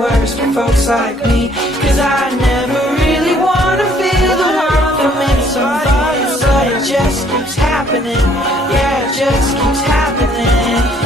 worse for folks like me. Cause I never really wanna feel the world commit somebody, but it just keeps happening. Yeah, it just keeps happening.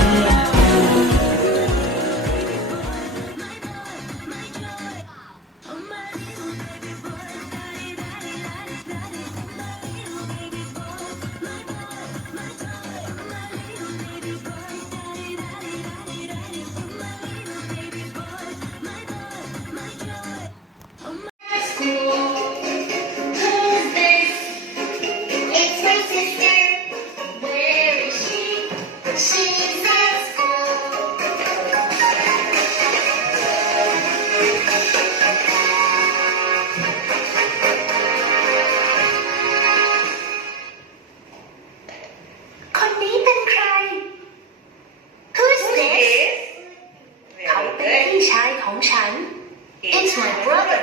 It's my brother.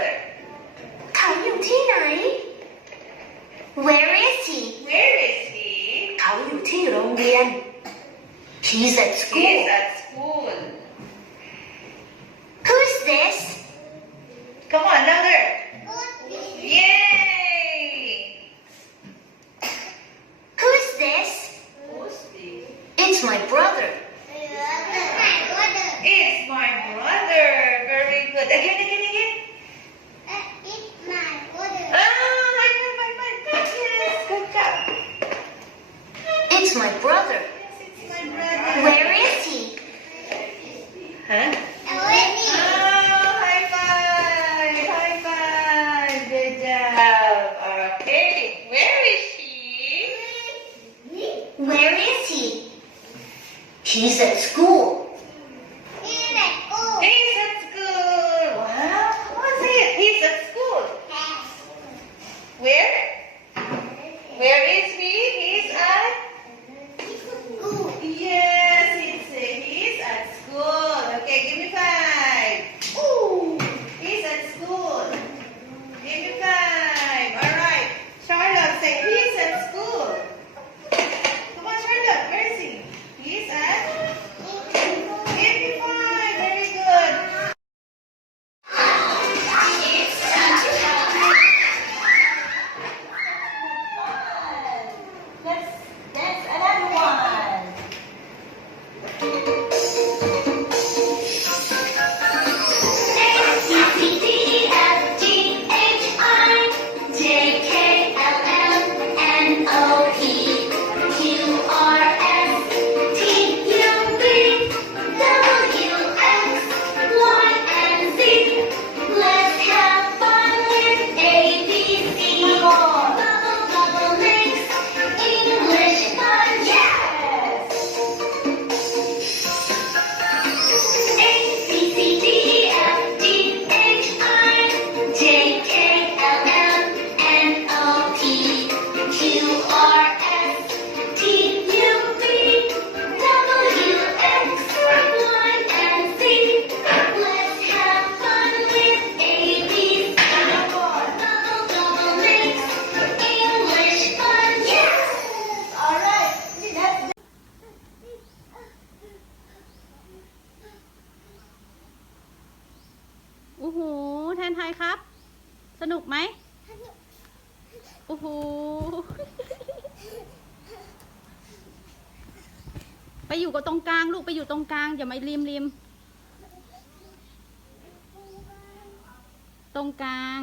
เขาอยู่ที่ไหน Where is he? Where is he? เขาอยู่ที่โรงเรียน He's at school. He's at school. Who's this? Come on, louder. Yay! Who's this? Who's this? It's my brother. It's my brother. Very good. Again. Good job. It's my brother. It's my brother. Where is he? Huh? Oh, high five. Good job. Okay. Where is he? Where is he? He's at school. He's at school. Wow. What's it? He's at school. Where? Where is he? He's at? Yes, he's at school. Okay, give me 5. Ooh, he's at school. Give me 5. All right. Charlotte, say he's at school. Come on, Charlotte, where is he? He's at? Give me 5. Very good. That's another one.โอ้โหแทนไทยครับ สนุกไหมโอ้โห ไปอยู่กับตรงกลางลูกไปอยู่ตรงกลางอย่ามาริมตรงกลาง